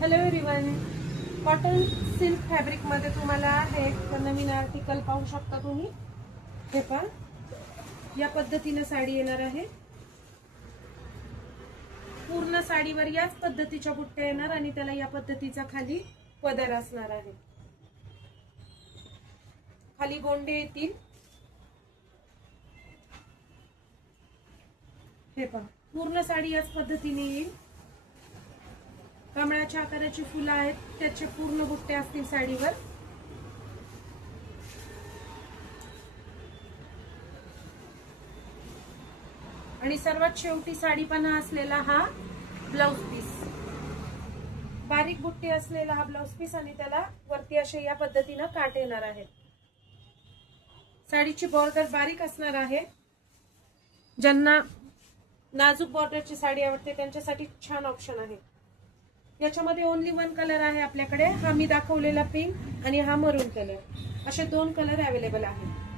Hello everyone, cotton silk fabric मध्ये तुम्हाला हे एक नवीन आर्टिकल पाहू शकता तुम्ही. हे पहा, या पद्धतीने साडी येणार आहे. पूर्ण साडीवर याच पद्धतीच्या बुट्ट्या येणार आणि त्याला या पद्धतीचा खाली पदर असणार आहे. खाली गोंडे येतील. हे पहा, पूर्ण साडी याच पद्धतीने येईल. कमळाच्या आकाराची फुलं आहेत, त्याचे पूर्ण बुट्टे असतील साडीवर. आणि सर्वात शेवटी साडीपणा असलेला हा ब्लाउज पीस, बारीक बुट्टे असलेला हा ब्लाउज पीस आणि त्याला वरती असे या पद्धतीने काट येणार आहेत. साडीची बॉर्डर बारीक असणार आहे. ज्यांना नाजूक बॉर्डरची साडी आवडते त्यांच्यासाठी छान ऑप्शन आहे. याच्यामध्ये ओनली वन कलर आहे आपल्याकडे. हा मी दाखवलेला पिंक आणि हा मरून कलर, असे दोन कलर अवेलेबल आहेत.